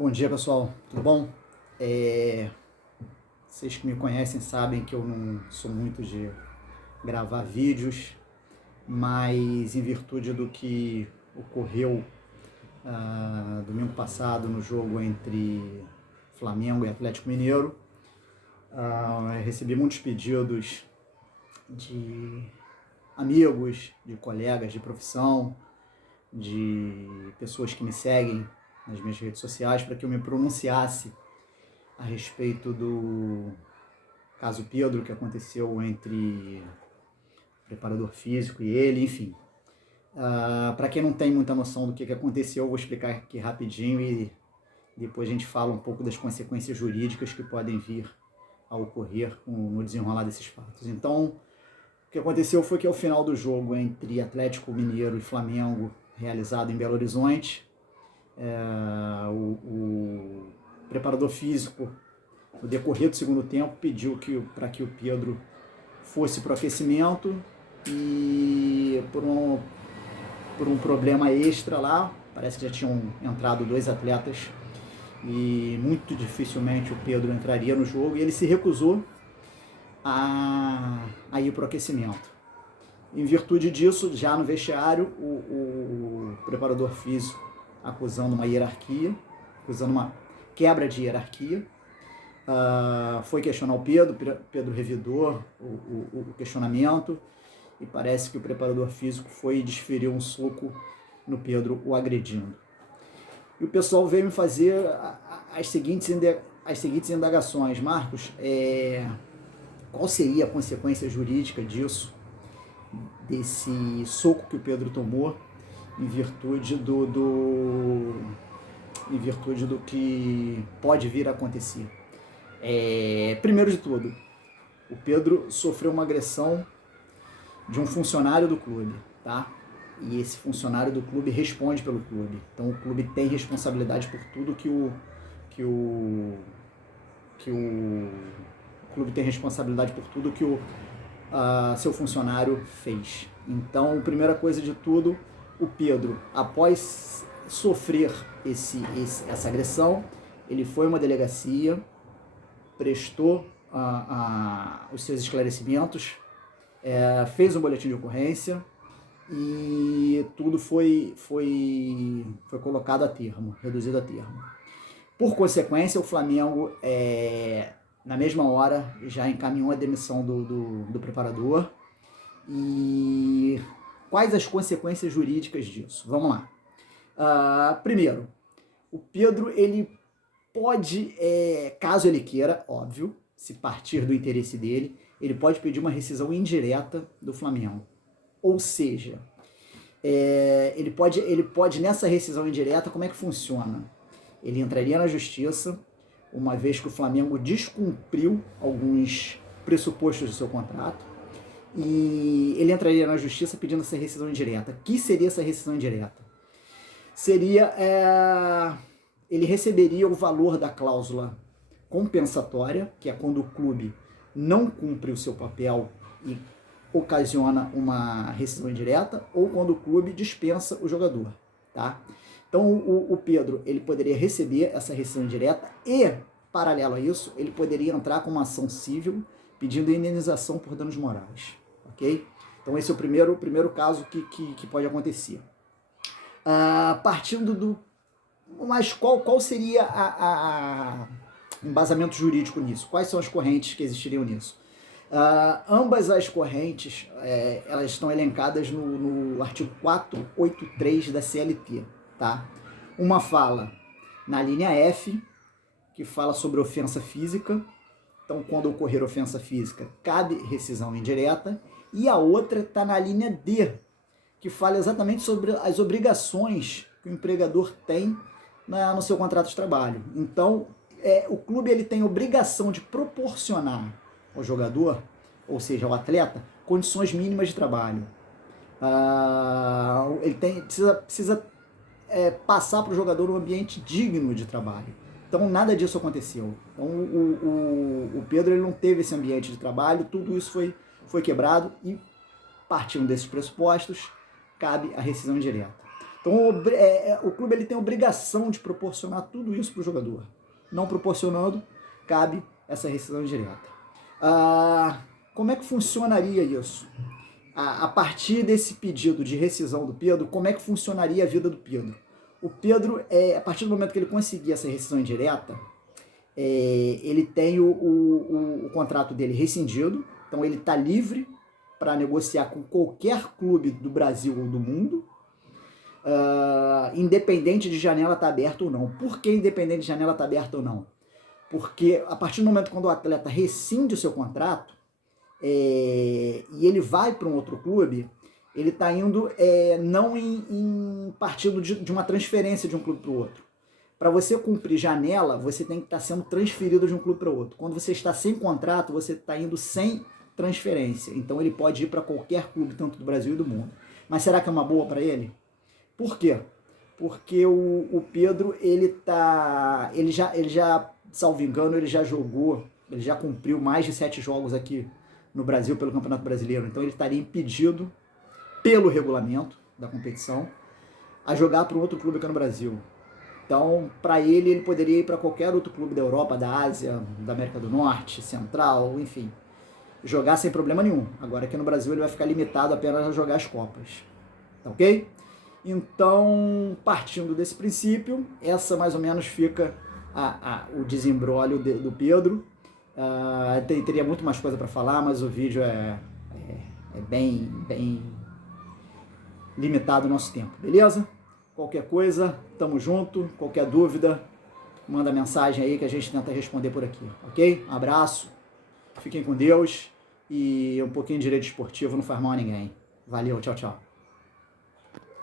Bom dia, pessoal, tudo bom? Vocês que me conhecem sabem que eu não sou muito de gravar vídeos, mas em virtude do que ocorreu domingo passado no jogo entre Flamengo e Atlético Mineiro, eu recebi muitos pedidos de amigos, de colegas de profissão, de pessoas que me seguem nas minhas redes sociais para que eu me pronunciasse a respeito do caso Pedro, que aconteceu entre o preparador físico e ele, enfim. Para quem não tem muita noção do que aconteceu, eu vou explicar aqui rapidinho e depois a gente fala um pouco das consequências jurídicas que podem vir a ocorrer no desenrolar desses fatos. Então, o que aconteceu foi que ao final do jogo entre Atlético Mineiro e Flamengo, realizado em Belo Horizonte, o preparador físico, no decorrer do segundo tempo, pediu para que o Pedro fosse para o aquecimento e por um problema extra lá, parece que já tinham entrado 2 atletas e muito dificilmente o Pedro entraria no jogo, e ele se recusou a ir para o aquecimento. Em virtude disso, já no vestiário, o preparador físico, acusando uma hierarquia, acusando uma quebra de hierarquia, foi questionar o Pedro revidou o questionamento e parece que o preparador físico foi e desferiu um soco no Pedro, o agredindo. E o pessoal veio me fazer as seguintes indagações. Marcos, qual seria a consequência jurídica disso, desse soco que o Pedro tomou, em virtude do que pode vir a acontecer? Primeiro de tudo, o Pedro sofreu uma agressão de um funcionário do clube, tá? E esse funcionário do clube responde pelo clube. Então o clube tem responsabilidade por tudo que o clube tem responsabilidade por tudo que o seu funcionário fez. Então, primeira coisa de tudo, o Pedro, após sofrer essa agressão, ele foi a uma delegacia, prestou os seus esclarecimentos, fez um boletim de ocorrência e tudo foi colocado a termo, reduzido a termo. Por consequência, o Flamengo, na mesma hora, já encaminhou a demissão do preparador. E quais as consequências jurídicas disso? Vamos lá. Primeiro, o Pedro, ele pode, caso ele queira, óbvio, se partir do interesse dele, ele pode pedir uma rescisão indireta do Flamengo. Ou seja, ele pode nessa rescisão indireta, como é que funciona? Ele entraria na justiça, uma vez que o Flamengo descumpriu alguns pressupostos do seu contrato, e ele entraria na justiça pedindo essa rescisão indireta. O que seria essa rescisão indireta? Seria, ele receberia o valor da cláusula compensatória, que é quando o clube não cumpre o seu papel e ocasiona uma rescisão indireta, ou quando o clube dispensa o jogador, tá? Então o Pedro, ele poderia receber essa rescisão indireta e, paralelo a isso, ele poderia entrar com uma ação civil pedindo indenização por danos morais, ok? Então esse é o primeiro caso que pode acontecer. Partindo do... Mas qual seria o embasamento jurídico nisso? Quais são as correntes que existiriam nisso? Ambas as correntes, elas estão elencadas no artigo 483 da CLT, tá? Uma fala na linha F, que fala sobre ofensa física. Então, quando ocorrer ofensa física, cabe rescisão indireta. E a outra está na linha D, que fala exatamente sobre as obrigações que o empregador tem no seu contrato de trabalho. Então, o clube, ele tem obrigação de proporcionar ao jogador, ou seja, ao atleta, condições mínimas de trabalho. Ele precisa passar para o jogador um ambiente digno de trabalho. Então nada disso aconteceu. Então o Pedro, ele não teve esse ambiente de trabalho, tudo isso foi quebrado e, partindo desses pressupostos, cabe a rescisão indireta. Então, o clube ele tem a obrigação de proporcionar tudo isso para o jogador. Não proporcionando, cabe essa rescisão indireta. Como é que funcionaria isso? A partir desse pedido de rescisão do Pedro, como é que funcionaria a vida do Pedro? O Pedro, a partir do momento que ele conseguir essa rescisão indireta, ele tem o contrato dele rescindido, então ele está livre para negociar com qualquer clube do Brasil ou do mundo, independente de janela estar aberta ou não. Por que independente de janela estar aberta ou não? Porque a partir do momento quando o atleta rescinde o seu contrato, e ele vai para um outro clube, ele está indo não em partido de uma transferência de um clube para o outro. Para você cumprir janela, você tem que estar sendo transferido de um clube para o outro. Quando você está sem contrato, você está indo sem transferência. Então ele pode ir para qualquer clube, tanto do Brasil e do mundo. Mas será que é uma boa para ele? Por quê? Porque o Pedro, ele já, salvo engano, ele já jogou, ele já cumpriu mais de 7 jogos aqui no Brasil pelo Campeonato Brasileiro. Então ele estaria impedido, pelo regulamento da competição, a jogar para um outro clube aqui no Brasil. Então, para ele poderia ir para qualquer outro clube da Europa, da Ásia, da América do Norte, Central, enfim, jogar sem problema nenhum. Agora aqui no Brasil ele vai ficar limitado apenas a jogar as Copas. Tá ok? Então, partindo desse princípio, essa mais ou menos fica o desembrólio do Pedro. Teria muito mais coisa para falar, mas o vídeo é bem limitado o nosso tempo, beleza? Qualquer coisa, tamo junto. Qualquer dúvida, manda mensagem aí que a gente tenta responder por aqui, ok? Um abraço, fiquem com Deus e um pouquinho de direito esportivo não faz mal a ninguém. Valeu, tchau, tchau.